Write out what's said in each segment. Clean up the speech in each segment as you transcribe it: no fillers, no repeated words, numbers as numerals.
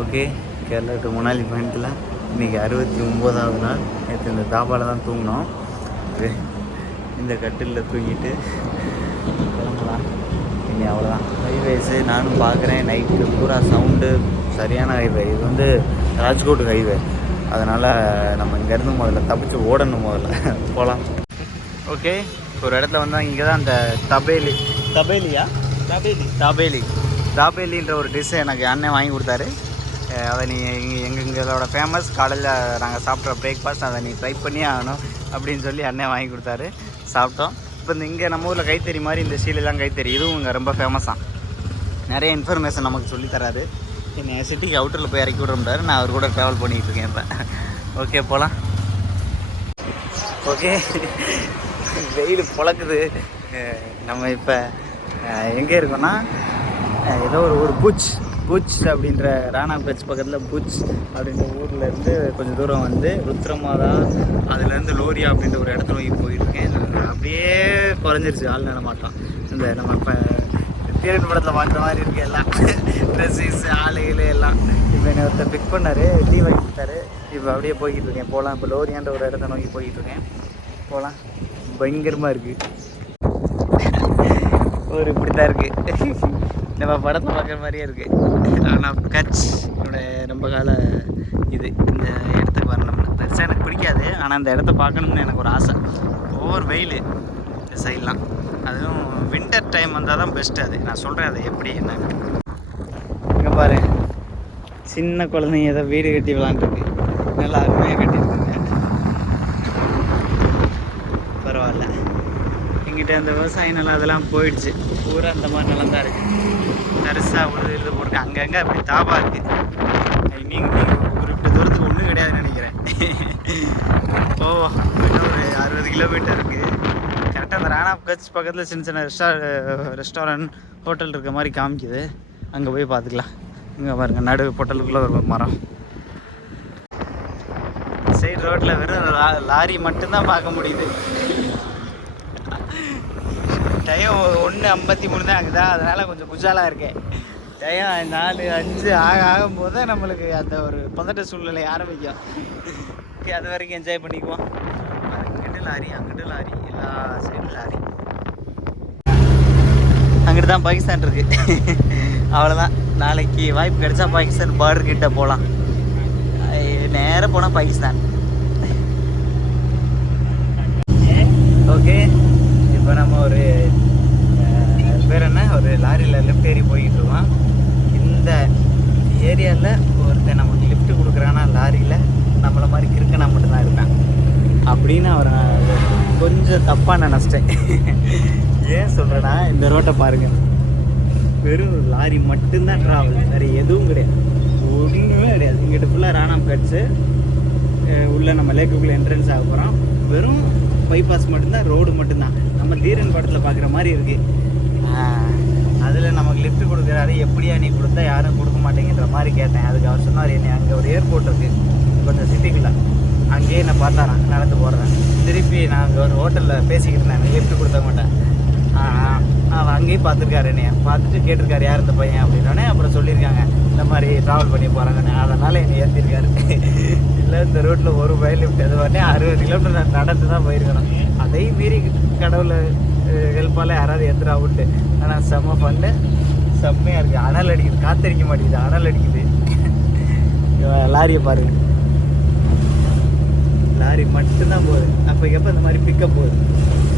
Okay, Kerala to Manali பயணத்தில் இன்றைக்கி 69வது நாள். நேற்று இந்த தாபாவில் தான் தூங்கினோம். இந்த கட்டிலில் தூங்கிட்டு கிளம்பலாம். இனி அவ்வளோதான். ஹைவேஸு நானும் பார்க்குறேன். நைட்டு பூரா சவுண்டு சரியான ஹைவே. இது வந்து ராஜ்கோட் ஹைவே. அதனால் நம்ம இங்கேருந்து முதல்ல தப்பிச்சு ஓடணும். முதல்ல போகலாம். ஓகே, ஒரு இடத்துல வந்தால் இங்கே தான் அந்த தாபேலின்ற ஒரு டிஷ்ஷை எனக்கு அண்ணன் வாங்கி கொடுத்தாரு. அதை நீ எங்களோட ஃபேமஸ் காலையில் நாங்கள் சாப்பிட்ற பிரேக்ஃபாஸ்ட், அதை நீ ட்ரை பண்ணி ஆகணும் அப்படின்னு சொல்லி அண்ணன் வாங்கி கொடுத்தாரு. சாப்பிட்டோம். இப்போ இந்த இங்கே நம்ம ஊரில் கைத்தறி மாதிரி இந்த சீலெல்லாம் கைத்தறி, இதுவும் இங்கே ரொம்ப ஃபேமஸாக. நிறைய இன்ஃபர்மேஷன் நமக்கு சொல்லி தராது. என்னை சிட்டிக்கு அவுட்டரில் போய் இறக்கி விட்றாரு. நான் அவர் கூட ட்ராவல் பண்ணிகிட்டு இருக்கேன் இப்போ. ஓகே, போகலாம். ஓகே, வெயில் பொழக்குது. நம்ம இப்போ எங்கே இருக்கோன்னா ஏதோ ஒரு ஊர் பூச் அப்படின்ற ராணா கட்ச் பக்கத்தில் பூச் அப்படின்ற ஊரில் இருந்து கொஞ்சம் தூரம் வந்து ருத்ரமாதா, அதுலேருந்து லோரியா அப்படின்ற ஒரு இடத்துல போயிருக்கேன். அப்படியே குறைஞ்சிருச்சு ஆள் நடமாட்டம். இந்த நம்ம இப்போ தீரன் படத்தில் பார்க்குற மாதிரி இருக்குது. எல்லாம் ட்ரெஸ்ஸஸ் ஆளுகள் எல்லாம். இப்போ என்னை ஒருத்தர் பிக் பண்ணார், டீ வாங்கி கொடுத்தாரு. இப்போ அப்படியே போய்கிட்டு இருக்கேன். போகலாம். இப்போ லோரியான்ற ஒரு இடத்த நோக்கி போய்கிட்டு இருக்கேன். போகலாம். பயங்கரமாக இருக்குது. ஒரு இப்படி தான் இருக்குது. நம்ம படத்தில் பார்க்குற மாதிரியே இருக்குது. ஆனால் கட்ச் என்னோட ரொம்ப கால இது. இந்த இடத்துக்கு வரணும்னு பெருசாக எனக்கு பிடிக்காது. ஆனால் அந்த இடத்த பார்க்கணும்னு எனக்கு ஒரு ஆசை. ஓவர் வெயில் இந்த சைட்லாம். அதுவும் வின்டர் டைம் வந்தால் தான் பெஸ்ட்டு. அது நான் சொல்கிறேன். அது எப்படி என்ன இங்கே பாரு, சின்ன குழந்தைங்க ஏதோ வீடு கட்டி விளாண்டுருக்கு. நல்லா அருமையாக கட்டியிருக்குங்க. பரவாயில்ல. எங்கிட்ட அந்த விவசாய நிலம் அதெல்லாம் போயிடுச்சு. பூரா அந்த மாதிரி நிலம் தான் இருக்குது. பெருசாக உழுது எழுத போட்டிருக்கேன். அங்கங்கே அப்படி தாபா இருக்குது. நீங்கள் குறிப்பிட்ட தூரத்துக்கு ஒன்றும் கிடையாதுன்னு நினைக்கிறேன். ஓ, இன்னும் ஒரு 60 கிலோமீட்டர் இருக்குது. கரெக்டாக அந்த ராணா கட்ச் பக்கத்தில் சின்ன சின்ன ரெஸ்டாரண்ட் ஹோட்டல் இருக்க மாதிரி காமிக்குது. அங்கே போய் பார்த்துக்கலாம். இங்கே பாருங்கள், நடு பொட்டலுக்குள்ளே ஒரு மரம். சைடு ரோட்டில் வெறும் லாரி மட்டும்தான் பார்க்க முடியுது. டைம் 1:53 தான் ஆகுதா. அதனால் கொஞ்சம் குஜாலாக இருக்கேன். டைம் 4:05 ஆகும்போது தான் நம்மளுக்கு அந்த ஒரு பதட்ட சூழ்நிலை ஆரம்பிக்கும். ஓகே, அது வரைக்கும் என்ஜாய் பண்ணிக்குவோம். அங்கிட்டு லாரி, அங்கிட்டு லாரி, எல்லா சைடும் லாரி. அங்கிட்டு தான் பாகிஸ்தான் இருக்குது. அவ்வளோதான். நாளைக்கு வாய்ப்பு கிடைச்சா பாகிஸ்தான் பார்டர் கிட்ட போகலாம். நேராக போனால் பாகிஸ்தான். ஓகே, இப்போ நம்ம ஒரு பேர் என்ன, ஒரு லாரியில் லிஃப்ட் ஏறி போய்கிட்டு இருக்கோம். இந்த ஏரியாவில் ஒருத்தன் நமக்கு லிஃப்ட் கொடுக்குறான்னா லாரியில் நம்மளை மாதிரி கிறுக்கனா மட்டும்தான் இருப்பேன் அப்படின்னு அவரை கொஞ்சம் தப்பாக நினச்சிட்டேன். ஏன் சொல்கிறேன்னா, இந்த ரோட்டை பாருங்கள். வெறும் லாரி மட்டும்தான் ட்ராவல், வேறு எதுவும் கிடையாது. ஒன்றுமே கிடையாது. இங்கிட்ட ஃபுல்லாக ராணா கட்ச்சு உள்ளே நம்ம லேக்குள்ளே என்ட்ரன்ஸ் ஆக போகிறோம். வெறும் பைபாஸ் மட்டும்தான், ரோடு மட்டும்தான். நம்ம தீரன் படத்தில் பார்க்குற மாதிரி இருக்குது. அதில் நமக்கு லிஃப்ட் கொடுக்குறாரு. எப்படியா நீ கொடுத்தா யாரும் கொடுக்க மாட்டேங்கிற மாதிரி கேட்டேன். அதுக்கு அவர் சொன்னார், என்னை அங்கே ஒரு ஏர்போர்ட் இருக்குது கொஞ்சம் சிட்டிக்குள்ளே, அங்கேயே நான் பார்த்தாரான் நடந்து போடுறேன். திருப்பி நான் அங்கே ஒரு ஹோட்டலில் பேசிக்கிட்டு இருந்தேன், எனக்கு லிஃப்ட் கொடுத்த மாட்டேன். அவன் அங்கேயும் பார்த்துருக்காரு. என்னைய பார்த்துட்டு கேட்டிருக்காரு யார் இந்த பையன் அப்படின்னோடனே அப்புறம் சொல்லியிருக்காங்க இந்த மாதிரி ட்ராவல் பண்ணி போகிறாங்கன்னு. அதனால் என்னை ஏற்றிருக்காரு. இல்லை, இந்த ரோட்டில் ஒரு பையன் லிஃப்ட் அது பண்ணி 60 கிலோமீட்டர் நான் நடந்து தான் போயிருக்கணும். அதையும் மீறி கடவுளை ஹெல்ப்பால் யாராவது ஏற்றுறா விட்டு. ஆனால் செம்ம பண்ணு, செம்மையாக இருக்குது. அனல் அடிக்குது, காற்றடிக்க மாட்டேங்குது, அனல் அடிக்குது. லாரியை பாருங்கள், லாரி மட்டும்தான் போகுது. அப்போ எப்போ இந்த மாதிரி பிக்கப் போகுது,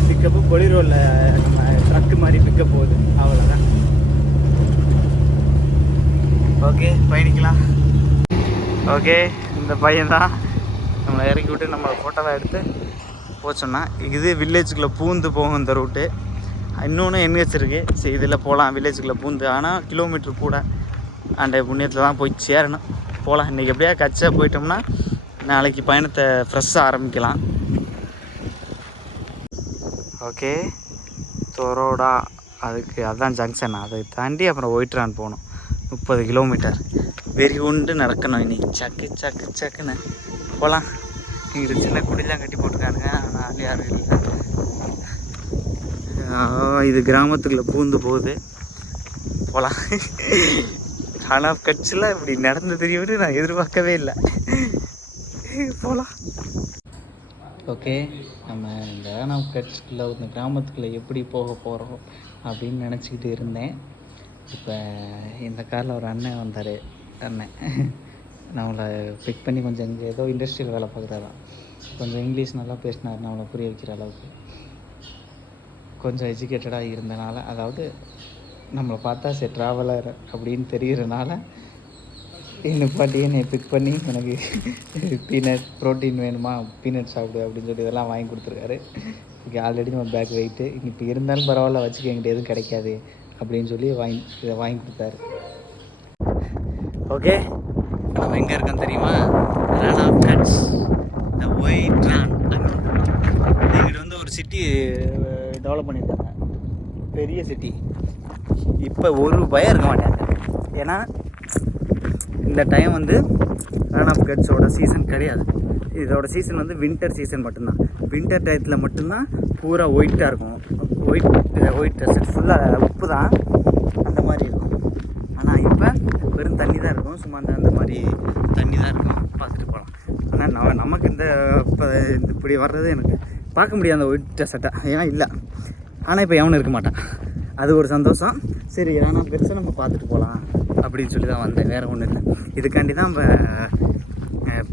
பிக்கப்பு பொலிரோவில் நம்ம ட்ரக்கு மாதிரி பிக்கப் போகுது. அவ்வளோதான். ஓகே, பயணிக்கலாம். ஓகே, இந்த பையன்தான் நம்மளை இறக்கி விட்டு நம்மளை ஃபோட்டோவை எடுத்து போச்சோன்னா, இது வில்லேஜுக்குள்ளே பூந்து போகும் இந்த ரூட்டு. இன்னொன்று என்ஹெச் இருக்குது. சரி, இதில் போகலாம் வில்லேஜுக்குள்ளே பூந்து. ஆனால் கிலோமீட்டர் கூட அந்த புண்ணியத்தில் தான் போய் சேரணும். போகலாம். இன்றைக்கி எப்படியா கச்சா போயிட்டோம்னா நாளைக்கு பயணத்தை ஃப்ரெஷ்ஷாக ஆரம்பிக்கலாம். ஓகே, தொரோடா அதுக்கு அதுதான் ஜங்ஷன். அதை தாண்டி அப்புறம் ஒயிட்ரான் போகணும். 30 கிலோமீட்டர் வெறி கொண்டு நடக்கணும். இன்னைக்கு சக்கு சக்கு சக்குன்னு போகலாம். இங்கிட்ட சின்ன குடிலாம் கட்டி போட்டுருக்கானுங்க. ஆனால் யாரும் இல்லை. இது கிராமத்துக்குள்ளே பூந்து போகுது. போகலாம். ஆனால் கட்சியில் இப்படி நடந்து தெரியும்னு நான் எதிர்பார்க்கவே இல்லை. போகலாம். ஓகே, நம்ம இந்த ராணாவ் கட்சிக்குள்ளே ஒரு கிராமத்துக்குள்ளே எப்படி போக போகிறோம் அப்படின்னு நினச்சிக்கிட்டு இருந்தேன். இப்போ இந்த காரில் ஒரு அண்ணன் வந்தார். அண்ணன் நம்மளை பிக் பண்ணி கொஞ்சம் இங்கே ஏதோ இண்டஸ்ட்ரியில் வேலை பார்க்குறாராம். கொஞ்சம் இங்கிலீஷ் நல்லா பேசினார், நம்மளை புரிய வைக்கிற அளவுக்கு. கொஞ்சம் எஜுகேட்டடாக இருந்தனால, அதாவது நம்மளை பார்த்தா சரி ட்ராவலர் அப்படின்னு தெரிகிறனால என்னை பிக் பண்ணி எனக்கு பீனட் ப்ரோட்டீன் வேணுமா, பீனட் சாப்பிடு அப்படின்னு சொல்லி இதெல்லாம் வாங்கி கொடுத்துருக்காரு. இங்கே ஆல்ரெடி நம்ம பேக் வெயிட்டு இப்போ இருந்தாலும் பரவாயில்ல வச்சுக்க, எங்கிட்ட எதுவும் கிடைக்காது அப்படின்னு சொல்லி இதை வாங்கி கொடுத்தாரு. ஓகே, நம்ம எங்கே இருக்கோம் தெரியுமா? ராணாவ் கட்ச், த ஒயிட் ரான். எங்கிட்ட வந்து ஒரு சிட்டி டெவலப் பண்ணியிருக்காங்க, பெரிய சிட்டி. இப்போ ஒரு பயம் இருக்க மாட்டாங்க. ஏன்னா இந்த டைம் வந்து ராணாவ் கட்சோட சீசன் கிடையாது. இதோட சீசன் வந்து வின்டர் சீசன் மட்டும்தான். வின்டர் டயத்தில் மட்டும்தான் பூரா ஒயிட்டாக இருக்கும். ஒயிட் டெசர்ட் ஃபுல்லாக உப்பு தான், அந்த மாதிரி இருக்கும். ஆனால் இப்போ வெறும் தண்ணி தான் இருக்கும், சும்மா அந்த மாதிரி தண்ணி தான் இருக்கும், பார்த்துட்டு போகலாம். ஆனால் நமக்கு இப்போ இப்படி வர்றது எனக்கு பார்க்க முடியாது அந்த ஒயிட் டெசர்ட்டை, ஏன்னா இல்லை. ஆனால் இப்போ எவனும் இருக்க மாட்டான், அது ஒரு சந்தோஷம். சரி, ராணாவ் கட்சை நம்ம பார்த்துட்டு போகலாம் அப்படின்னு சொல்லி தான் வந்தேன், வேறு ஒன்றும் இல்லை. இதுக்காண்டி தான்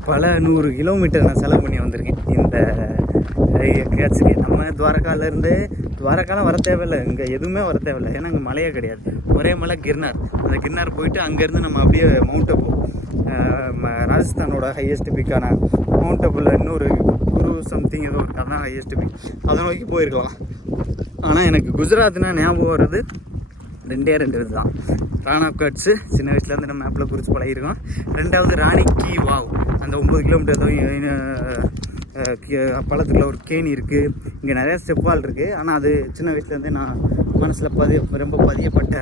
பல 100 கிலோமீட்டர் நான் செலவு பண்ணி வந்திருக்கேன் இந்த கட்சுக்கு. நம்ம துவாரகாலாம் வர தேவையில்லை, இங்கே எதுவுமே வர தேவையில்லை. ஏன்னா இங்கே மலையே கிடையாது, ஒரே மலை கிர்னார். அந்த கிர்னார் போயிட்டு அங்கேருந்து நம்ம அப்படியே மவுண்ட் அபு, ராஜஸ்தானோட ஹையஸ்ட் பிக்கான மவுண்ட் அபுல இன்னொரு குரு சம்திங் ஏதோ இருக்குது, அதுதான் ஹையஸ்ட் பிக், அதை நோக்கி போயிருக்கலாம். ஆனால் எனக்கு குஜராத்னா ஞாபகம் வர்றது 2 இது தான். ராணாவ் கட்ஸு சின்ன வயசுலேருந்து நம்ம மேப்பில் குறித்து பழகிருக்கோம். 2வது ராணி கி வாவ், அந்த 9 கிலோமீட்டர் பள்ளத்துக்குள்ள ஒரு கேணி இருக்குது. இங்கே நிறையா ஸ்டெப்பால் இருக்குது. ஆனால் அது சின்ன வயசுலேருந்தே நான் மனசில் ரொம்ப பதியப்பட்ட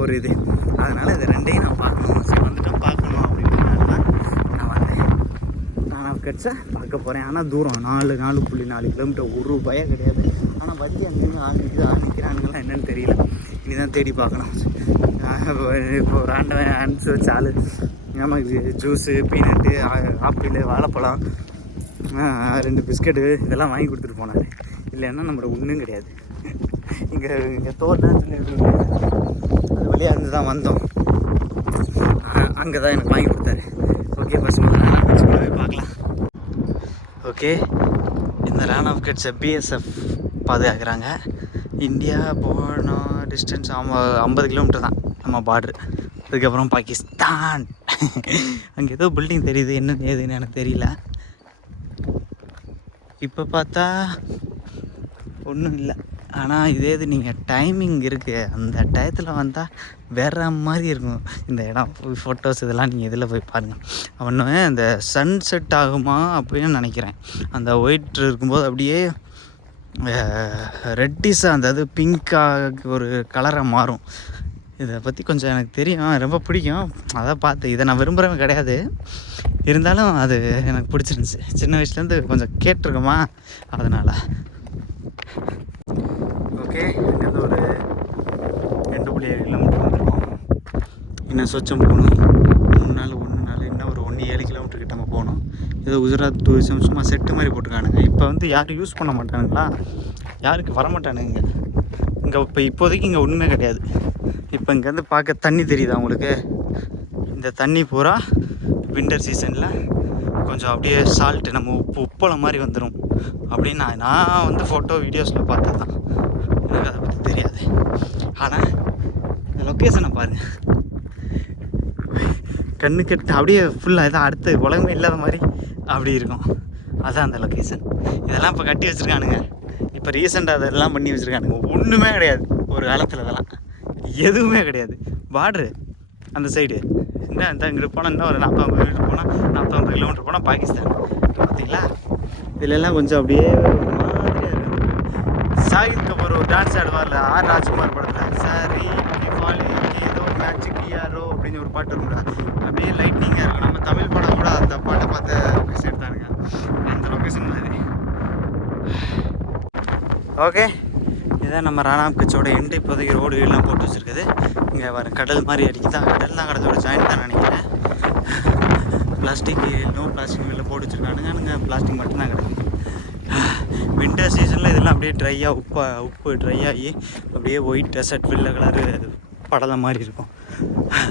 ஒரு இது. அதனால் இது 2ஐயும் நான் பார்க்கணும், சரி வந்துட்டோம் பார்க்கணும் அப்படின்றதுனால நான் வந்தேன். ராணாவ் கட்ஸை பார்க்க போகிறேன். ஆனால் தூரம் 4.4 கிலோமீட்டர், ஒரு பயம் கிடையாது. ஆனால் வண்டி அங்கேருந்து ஆரம்பிக்கிறானுங்களாம் என்னென்னு தெரியல, இனி தான் தேடி பார்க்கணும். இப்போ ஆன்ஸ் வச்ச ஆள் நமக்கு ஜூஸு, பீனட்டு, ஆப்பிள், வாழைப்பழம், 2 பிஸ்கெட்டு இதெல்லாம் வாங்கி கொடுத்துட்டு போனார். இல்லைன்னா நம்மளோட ஒன்றும் கிடையாது. இங்கே தோட்டம்னு சொல்லி அது வழியாக இருந்து தான் வந்தோம். அங்கே தான் எனக்கு வாங்கி கொடுத்தாரு. ஓகே, பஸ் போய் பார்க்கலாம். ஓகே, இந்த ராணாவ் கட்ஸை பிஎஸ்எஃப் பாதுகாக்கிறாங்க. இந்தியா போனோ டிஸ்டன்ஸ் 50 கிலோமீட்டர் தான் நம்ம பார்ட்ரு. அதுக்கப்புறம் பாகிஸ்தான். அங்கே ஏதோ பில்டிங் தெரியுது, என்ன ஏதுன்னு எனக்கு தெரியல. இப்போ பார்த்தா ஒன்றும் இல்லை. ஆனால் இது நீங்கள் டைமிங் இருக்குது, அந்த டயத்தில் வந்தால் வேறு மாதிரி இருக்கும் இந்த இடம். ஃபோட்டோஸ் இதெல்லாம் நீங்கள் இதில் போய் பாருங்கள். ஒன்று இந்த சன்செட் ஆகுமா அப்படின்னு நினைக்கிறேன். அந்த ஒயிட் இருக்கும்போது அப்படியே ரெட்டிஸாக, அந்த பிங்காக ஒரு கலராக மாறும். இதை பற்றி கொஞ்சம் எனக்கு தெரியும், ரொம்ப பிடிக்கும், அதான் பார்த்தேன். இதை நான் விரும்புகிறவன் கிடையாது, இருந்தாலும் அது எனக்கு பிடிச்சிருந்துச்சி. சின்ன வயசுலேருந்து கொஞ்சம் கேட்டிருக்கோமா, அதனால். ஓகே, இங்கேருந்து ஒரு 2.7 கிலோமீட்டர் வந்துருக்கோம். இன்னும் சொச்சம் போகணும், 1 நாள் இன்னும் ஒரு 1.7 கிலோமீட்டர் கிட்ட நம்ம போகணும். ஏதோ குஜராத் டூரிசம் சும்மா செட்டு மாதிரி போட்டிருக்கானுங்க. இப்போ வந்து யாரும் யூஸ் பண்ண மாட்டானுங்களா, யாருக்கு வரமாட்டானுங்க இங்கே. இப்போதைக்கு இங்கே ஒன்றுமே கிடையாது. இப்போ இங்கேருந்து பார்க்க தண்ணி தெரியுதா உங்களுக்கு? இந்த தண்ணி பூரா வின்டர் சீசனில் கொஞ்சம் அப்படியே சால்ட்டு, நம்ம உப்பளம் மாதிரி வந்துடும் அப்படின்னு நான் வந்து ஃபோட்டோ வீடியோஸில் பார்த்தது தான். எனக்கு அதை பற்றி தெரியாது. ஆனால் இந்த லொக்கேஷனை பாருங்கள், கண்ணு கட்டு அப்படியே ஃபுல்லாக இதான் அடுத்து உலகமே இல்லாத மாதிரி அப்படி இருக்கும். அதுதான் அந்த லொக்கேஷன். இதெல்லாம் இப்போ கட்டி வச்சுருக்கானுங்க, இப்போ ரீசெண்டாக அதெல்லாம் பண்ணி வச்சுருக்கானுங்க. ஒன்றுமே கிடையாது ஒரு காலத்தில், இதெல்லாம் எதுவுமே கிடையாது. பார்ட்ரு அந்த சைடு இந்த இங்கிட்டு போனால் இன்னும் ஒரு 40 கிலோமீட்டர் போனால் 40 கிலோமீட்டர் போனால் பாகிஸ்தான். பார்த்தீங்களா? இதிலெல்லாம் கொஞ்சம் அப்படியே ஒரு மாதிரியாக இருக்கும். சாகித் கபூர் ஒரு டான்ஸ் ஆடுவார்ல ஆர் ராஜ்குமார் படத்தில், சாரி ஏதோ மேட்சிக் யாரோ அப்படின்னு ஒரு பாட்டு இருக்கும்டா, அப்படியே லைட்னிங்காக இருக்கும். நம்ம தமிழ் படம் கூட அந்த பாட்டை பார்த்து லொக்கேஷன் எடுத்தானுங்க, அந்த லொக்கேஷன் மாதிரி. ஓகே, இதை இதுதான் நம்ம ராணாம் கட்சோட எண்டு. இப்போதைக்கு ரோடு எல்லாம் போட்டு வச்சுருக்குது. இங்கே வர கடல் மாதிரி அடிக்குதா, கடல் தான் கடலோட ஜாயின் தான் நினைக்கிறேன். பிளாஸ்டிக் நோ பிளாஸ்டிக் வெளில போட்டு வச்சுருக்கானுங்க, பிளாஸ்டிக் மட்டும்தான் கிடக்குது. வின்டர் சீசனில் இதெல்லாம் அப்படியே ட்ரையாக உப்பு ட்ரை ஆகி அப்படியே ஒயிட் டெசர்ட் வெள்ளை கலரு படலை மாதிரி இருக்கும்.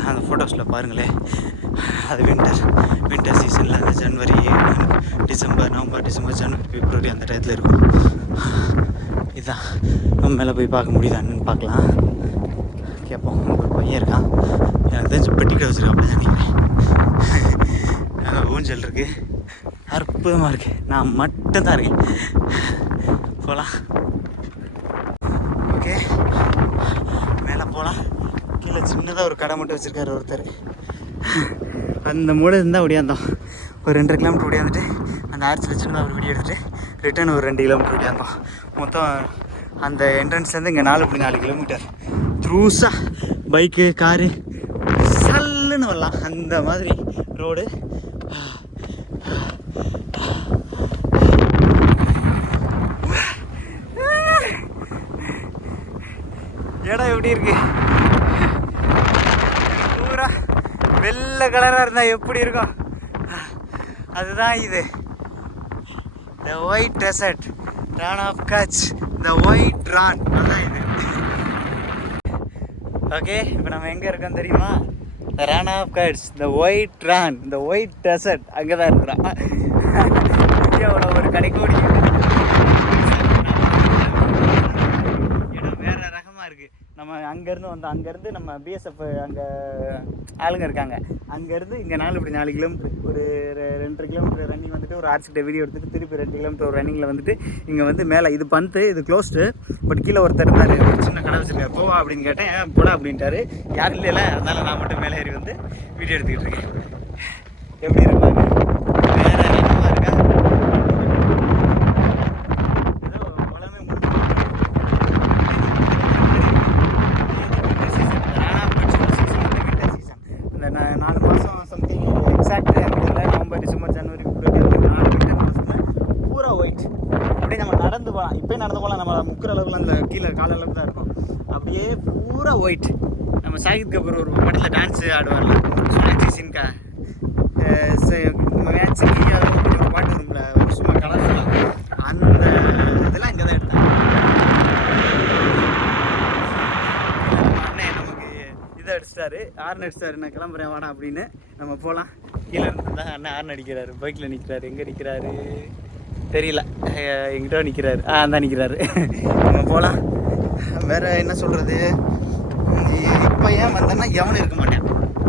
அந்த ஃபோட்டோஸில் பாருங்களேன். அது வின்டர் சீசனில் அந்த ஜனவரி, நவம்பர், டிசம்பர், ஜனவரி, பிப்ரவரி அந்த டயத்தில் இருக்கும். இதுதான் நம்ம மேலே போய் பார்க்க முடியுதான்னு பார்க்கலாம். கேட்போம். ஒரு பையன் இருக்கான், எனக்கு தெரிஞ்சு பெட்டிக்கிட்ட வச்சுருக்கான் நினைக்கிறேன். ஊஞ்சல் இருக்குது, அற்புதமாக இருக்குது. நான் மட்டும்தான் இருக்கேன். போகலாம். ஓகே, மேலே போகலாம். கீழே சின்னதாக ஒரு கடை மட்டும் வச்சுருக்காரு ஒருத்தர். அந்த மூளை இருந்தால் ஓடியாந்தோம். ஒரு 2.5 கிலோமீட்டர் ஓடியாந்துட்டு அந்த ஆர்ச்சில் சின்னதாக ஒரு வீடியோ எடுத்துகிட்டு ரிட்டன் ஒரு 2 கிலோமீட்டர் ஓடியாந்தோம். மொத்தம் அந்த என்ட்ரன்ஸ்லேருந்து இங்கே 4 கிலோமீட்டர் த்ரூஸாக பைக்கு காரு சல்லுன்னு வரலாம். அந்த மாதிரி ரோடு. இடம் எப்படி இருக்கு? பூரா வெள்ளை கலராக இருந்தால் எப்படி இருக்கும்? அதுதான் இது, the white desert, Rann of Kutch, the white Rann. அதுதான் இது. ஓகே, இப்போ நம்ம எங்கே இருக்கோம் தெரியுமா? The Rann of Kutch, the white Rann, the white desert. அங்கே தான் இருக்கிறோம். இந்தியாவோட ஒரு கடைக்கோடி. இடம் வேற ரகமாக இருக்குது. நம்ம அங்கேருந்து நம்ம பிஎஸ்எஃப் அங்கே ஆளுங்க இருக்காங்க. அங்கேருந்து இங்கே 4 கிலோமீட்டர், ஒரு 2.5 கிலோமீட்டர் ரன்னிங் வந்துட்டு ஒரு ஆர்ச்சிட்ட வீடியோ எடுத்துகிட்டு திருப்பி 2 கிலோமீட்டர் ஒரு ரன்னிங்கில் வந்துட்டு இங்கே வந்து மேலே இது பந்து, இது க்ளோஸ்டு. பட் கீழே ஒருத்தர் இருந்தார், ஒரு சின்ன கடை வச்சுருக்காரு. போவா அப்படின்னு கேட்டேன், போடா அப்படின்ட்டாரு. யாரும் இல்லைல்ல, அதனால் நான் மட்டும் மேலே ஏறி வந்து வீடியோ எடுத்துக்கிட்டு இருக்கேன். எப்படி இருப்பாங்க? வேறு ரகமாக இருக்கா? இப்போயே நடந்து போகலாம். நம்ம முக்கிற அளவுக்கு அந்த கீழே கால அளவுக்கு தான் இருக்கும். அப்படியே பூரா ஒயிட். நம்ம சாகித் கபூர் ஒரு படத்தில் டான்ஸு ஆடுவார்ல, சோனாச்சி சின்கா மேட்சுக்கு ஒரு பாட்டு இருக்குல்ல, ஒரு சும்மா கலர்ஃபுல்லாக, அந்த இதெல்லாம் இங்கே தான் எடுத்தாங்க. அண்ணே நமக்கு இதை அடிச்சிட்டாரு, ஹார்ன் அடிச்சிட்டாரு. நான் கிளம்புறேன் வாடா அப்படின்னு. நம்ம போகலாம். கீழே இருந்து தான் அண்ணன் ஹார்ன் அடிக்கிறாரு. பைக்கில் நிற்கிறாரு. எங்கே நிற்கிறாரு தெரியல, எங்கிட்ட நிற்கிறாரு. தான் நிற்கிறாரு. நம்ம போகலாம். வேறு என்ன சொல்கிறது? இப்போ ஏன் வந்தேன்னா எவனும் இருக்க மாட்டேன்,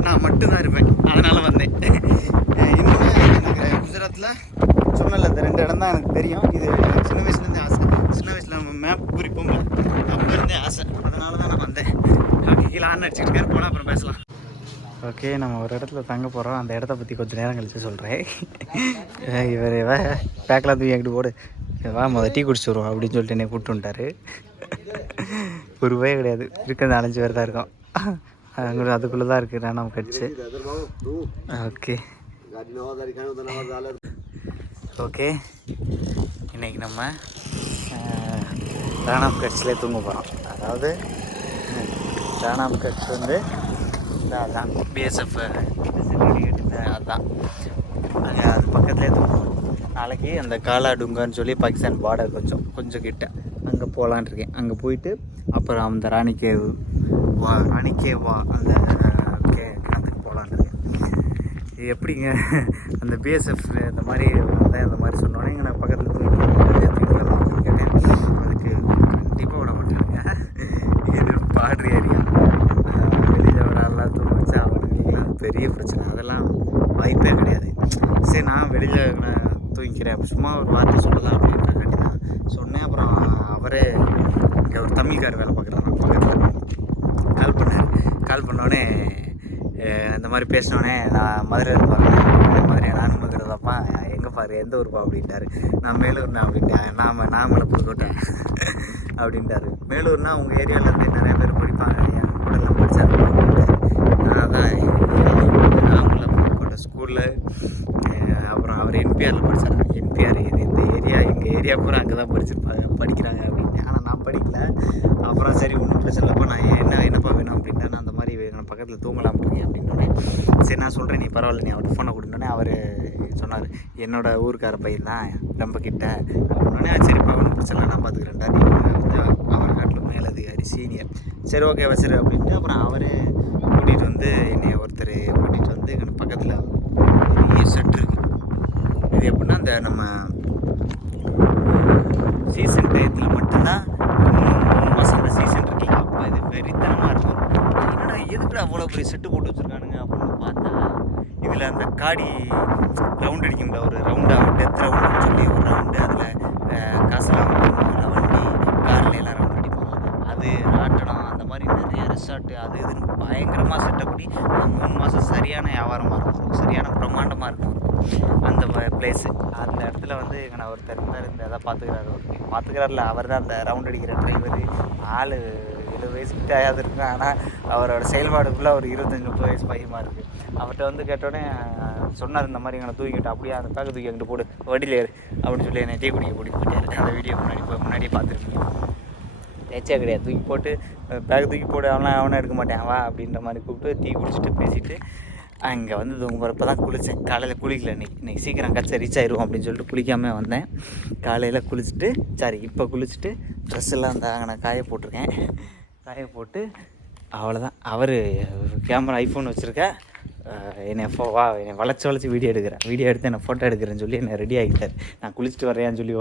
நான் மட்டும்தான் இருப்பேன். அதனால் வந்தேன். இன்னுமே எனக்கு குஜராத்தில் சொன்னல, இந்த 2 இடம் தான் எனக்கு தெரியும். இது சின்ன வயசுலேருந்தே ஆசை. சின்ன வயசில் நம்ம மேப் குறிப்போம்ல, அப்போ இருந்தே ஆசை. அதனால தான் நான் வந்தேன். ஓகே, கீழே ஆன் அடிச்சுட்டு இருக்காரு. போனால் அப்புறம் பேசலாம். ஓகே, நம்ம ஒரு இடத்துல தங்க போகிறோம். அந்த இடத்த பற்றி கொஞ்சம் நேரம் கழிச்சு சொல்கிறேன். இவர் பேக்கெலாம் தூக்கி எங்கிட்டு போடு, வா டீ குடிச்சு வருவோம் அப்படின்னு சொல்லிட்டு என்னை கூப்பிட்டு வந்துட்டார். ஒரு ரூபாயே கிடையாது, இருக்கிறது 4-5 பேர் தான் இருக்கோம். அதுக்குள்ளே தான் இருக்குது ராணாம் கட்சி. ஓகே ஓகே, இன்றைக்கி நம்ம ராணாம் கட்சியிலே தூங்க போகிறோம். அதாவது ராணாம் கட்சி வந்து அதுதான் பிஎஸ்எஃப் அதுதான் அங்கே அது பக்கத்துலேயே தூங்குவோம். நாளைக்கு அந்த காலாடுங்கான்னு சொல்லி பாகிஸ்தான் பார்டர் கொஞ்சம் கிட்ட அங்கே போகலான் இருக்கேன். அங்கே போயிட்டு அப்புறம் அந்த ராணிக்கேவா அந்த கிணத்துக்கு போகலான் இருக்கேன். இது எப்படிங்க அந்த பிஎஸ்எஃப் இந்த மாதிரி வந்தேன் அந்த மாதிரி சொன்னோன்னே இங்கே நான் பக்கத்தில் கேட்டேன். அதுக்கு கண்டிப்பாக விட மாட்டாங்க. இது பார்டர் ஏரியா, வெளியில் ஒரு ஆள்லாம் தூங்க வச்சா அவங்களுக்குலாம் பெரிய பிரச்சனை. அதெல்லாம் வாய்ப்பே கிடையாது. சரி, நான் வெளியில் தூங்கிக்கிறேன் சும்மா ஒரு வார்த்தை சொல்லலாம் அப்படின்றக்காண்டி தான் சொன்னேன். அப்புறம் அவரே இங்கே ஒரு தமிழ்கார் வேலை பார்க்குறாரு, பக்கத்தில் கால் பண்ணோடனே இந்த மாதிரி பேசினோடனே நான் மதுரை பாருங்க, நானும் மதுரை தான்ப்பா, எங்கே பாரு எந்த ஊருப்பா அப்படின்ட்டாரு. நான் மேலூர்னா அப்படின்ட்டேன். நாமளை புதுக்கோட்டை அப்படின்ட்டாரு. மேலூர்னா உங்கள் ஏரியாவிலேருந்து நிறைய பேர் படிப்பாங்க, என் கூடலாம் படித்தாரு அப்படின்ட்டாரு. அதான் நாமளை புதுக்கோட்டை ஸ்கூலில். அப்புறம் அவர் NPRல படித்தார். NPR இது இந்த ஏரியா, எங்கள் ஏரியா பூரா அங்கே தான் படிக்கிறாங்க அப்படின்னு. ஆனால் நான் படிக்கல. அப்புறம் சரி ஒன்றும் பிரச்சனை இல்லைப்பா, நான் என்னப்பா வேணும் அப்படின்ட்டா, நான் அந்த மாதிரி நான் பக்கத்தில் தூங்கலாம் இருக்கேன் அப்படின்னோடனே, சரி நான் சொல்கிறேன், நீ பரவாயில்ல, நீ அவர்கிட்ட ஃபோனை கொடுத்தோடனே அவர் சொன்னார், என்னோடய ஊருக்கார பையன் தான் ரொம்ப கிட்ட அப்படின்னோடனே, சரிப்பா ஒன்றும் பிரச்சனை இல்லை, நான் பார்த்துக்கிறேன்டா, நீ வந்து அவர் காட்டில் மேலதிகாரி சீனியர், சரி ஓகே வச்சிரு அப்படின்ட்டு அப்புறம் அவரே கூட்டிகிட்டு வந்து என்னை ஒருத்தர் கூட்டிகிட்டு வந்து எங்களுக்கு பக்கத்தில் பெரிய செட் இருக்குது. இது எப்படின்னா அந்த நம்ம சீசன் டயத்தில் மட்டும்தான் 3 மாதம் அந்த சீசன் இருக்குல்ல, அப்போ இது வெறித்தனமாக இருக்கும். என்னடா எதுக்குடா அவ்வளோ பெரிய செட்டு போட்டு வச்சுருக்கானுங்க அப்படின்னு பார்த்தா, இதில் அந்த காடி ரவுண்ட் அடிக்கும்ல, ஒரு ரவுண்டாக டெத் ரவுண்டுன்னு சொல்லி ஒரு ரவுண்டு, அதில் காசுலாம் வண்டி காரில் எல்லாம் ரவுண்ட் அடிப்பாங்க, அது ராட்டணம், அந்த மாதிரி நிறைய ரெசார்ட்டு அது இதுன்னு பயங்கரமாக செட்டப் பண்ணி அந்த 3 மாதம் சரியான வியாபாரமாக இருக்கும், சரியான பிரம்மாண்டமாக இருக்கும் அந்த பிளேஸு. அந்த இடத்துல வந்து எங்களை ஒருத்தர் இருந்தார், இந்த இதை பார்த்துக்கிறாருல, அவர் தான் அந்த ரவுண்ட் அடிக்கிற டிரைவர். ஆள் 70 வயசுக்கிட்ட ஆயாது இருக்கும், ஆனால் அவரோட செயல்பாடு ஃபுல்லாக ஒரு 25-30 வயசு பையமாக இருக்குது. அவர்கிட்ட வந்து கேட்டோடனே சொன்னார், இந்த மாதிரி எங்களை தூக்கிட்டு அப்படியே அந்த பேக்கை தூக்கி எங்கிட்ட போடு வண்டியில் ஏறு அப்படின்னு சொல்லி என்னை டீ குடிக்க கூட்டிகிட்டு போயிட்டார். அந்த வீடியோ முன்னாடியே பார்த்துருக்கீங்க. பேச்சே கிடையாது, தூக்கி போட்டு பேக் தூக்கி போடு, அவனை எடுக்க மாட்டேன் வா அப்படின்ற மாதிரி கூப்பிட்டு டீ குடிச்சிட்டு பேசிவிட்டு அங்கே வந்து தூங்க போகிறப்ப தான் குளித்தேன். காலையில் குளிக்கல, இன்றைக்கி சீக்கிரம் கச்சா ரீச் ஆயிடுவோம் அப்படின்னு சொல்லிட்டு குளிக்காமல் வந்தேன். காலையில் குளிச்சுட்டு இப்போ குளிச்சுட்டு ட்ரெஸ் எல்லாம் நான் காய போட்டிருக்கேன். காய போட்டு அவ்வளோதான். அவர் கேமரா ஐஃபோன் வச்சுருக்க, என்னை வளைச்சி வீடியோ எடுத்து என்னை ஃபோட்டோ எடுக்கிறேன்னு சொல்லி என்னை ரெடி ஆகிட்டார். நான் குளிச்சுட்டு வரேன்னு சொல்லி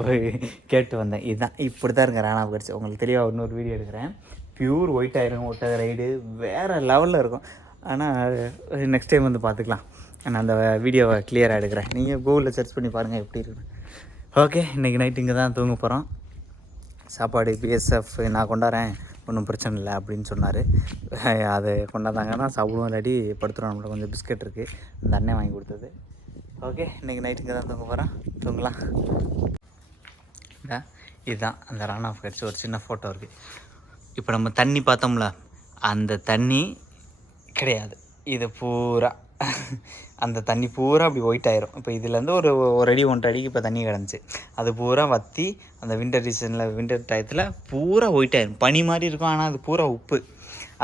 கேட்டு வந்தேன். இதுதான் இப்படி தான் இருக்கேன் ராணா கிடச்சி. உங்களுக்கு தெளிவாக இன்னொரு வீடியோ எடுக்கிறேன். ப்யூர் ஒயிட் ஆயிரும், ஒட்டக ரைடு வேறு லெவலில் இருக்கும். ஆனால் நெக்ஸ்ட் டைம் வந்து பார்த்துக்கலாம். நான் அந்த வீடியோவை கிளியராக எடுக்கிறேன். நீங்கள் கூகுளில் சர்ச் பண்ணி பாருங்கள் எப்படி இருக்குன்னு. ஓகே, இன்றைக்கி நைட்டு இங்கே தான் தூங்க போகிறோம். சாப்பாடு பிஎஸ்எஃப் நான் கொண்டாடுறேன், ஒன்றும் பிரச்சனை இல்லை அப்படின்னு சொன்னார். அதை கொண்டாந்தாங்கன்னா சாப்பிடுவோம், இல்லாட்டி படுத்துகிறோம். நம்மளுக்கு கொஞ்சம் பிஸ்கட் இருக்குது, அந்த அண்ணன் வாங்கி கொடுத்தது. ஓகே, இன்றைக்கி நைட்டு இங்கே தான் தூங்க போகிறேன். தூங்கலாம். இதுதான் அந்த ரான் ஆஃப் கிடச்சி ஒரு சின்ன ஃபோட்டோ இருக்குது. இப்போ நம்ம தண்ணி பார்த்தோம்ல, அந்த தண்ணி கிடையாது, இது பூரா அந்த தண்ணி பூரா அப்படி ஒயிட் ஆயிரும். இப்போ இதுலேருந்து ஒரு அடி 1.5 அடிக்கு இப்போ தண்ணி கிடந்துச்சு, அது பூரா வற்றி அந்த வின்டர் டயத்தில் பூரா ஒயிட் ஆயிரும். பனி மாதிரி இருக்கும், ஆனால் அது பூரா உப்பு.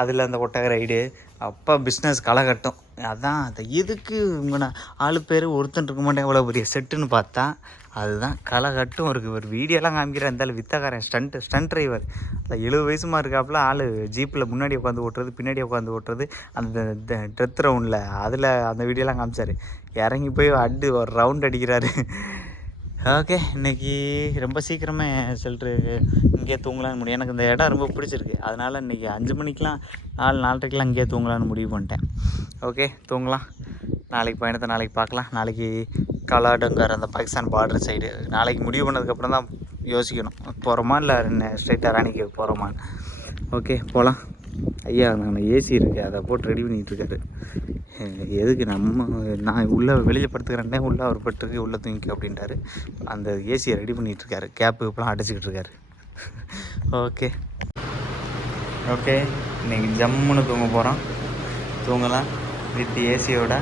அதில் அந்த ஒட்டக ரைடு அப்போ பிஸ்னஸ் களை கட்டும். அதான் அதை எதுக்கு உங்கள் ஆளு பேர் ஒருத்தன் இருக்க மாட்டேன் எவ்வளோ பெரிய செட்டுன்னு பார்த்தா அதுதான் களை கட்டும். ஒரு வீடியோலாம் காமிக்கிறேன். இருந்தாலும் வித்தக்காரன் ஸ்டண்ட் டிரைவர், அந்த 70 வயசுமா இருக்காப்புல. ஆள் ஜீப்பில் முன்னாடி உட்காந்து ஓட்டுறது, பின்னாடி உட்காந்து ஓட்டுறது, அந்த டெத் ரவுண்டில் அதில் அந்த வீடியோலாம் காமிச்சார். இறங்கி போய் ஒரு ரவுண்ட் அடிக்கிறாரு. ஓகே, இன்றைக்கி ரொம்ப சீக்கிரமே சொல்லிட்டு இங்கேயே தூங்கலான்னு முடியும். எனக்கு இந்த இடம் ரொம்ப பிடிச்சிருக்கு, அதனால் இன்றைக்கி 5 மணிக்கெலாம் 4:30க்கெலாம் இங்கேயே தூங்கலான்னு முடிவு பண்ணிட்டேன். ஓகே, தூங்கலாம். நாளைக்கு பயணத்தை நாளைக்கு பார்க்கலாம். நாளைக்கு கலாடங்கர் அந்த பாகிஸ்தான் பார்டர் சைடு நாளைக்கு முடிவு பண்ணதுக்கப்புறம் தான் யோசிக்கணும், போகிறோமா இல்லை ஸ்ட்ரைட்டாக ராணிக்கு போகிறோமான்னு. ஓகே, போகலாம். ஐயா நம்ம ஏசி இருக்குது, அதை போட்டு ரெடி பண்ணிகிட்ருக்காரு. எதுக்கு நான் உள்ளே வெளியில் படுத்துக்கிறேன், உள்ளே அவர் பட்டுருக்கு, உள்ளே தூங்கிக்க அப்படின்ட்டாரு. அந்த ஏசியை ரெடி பண்ணிகிட்ருக்காரு, கேப்பு இப்போலாம் அடிச்சுக்கிட்டு இருக்காரு. ஓகே, இன்றைக்கி ஜம்முன்னு தூங்க போகிறோம். தூங்கலாம் வித் ஏசியோட.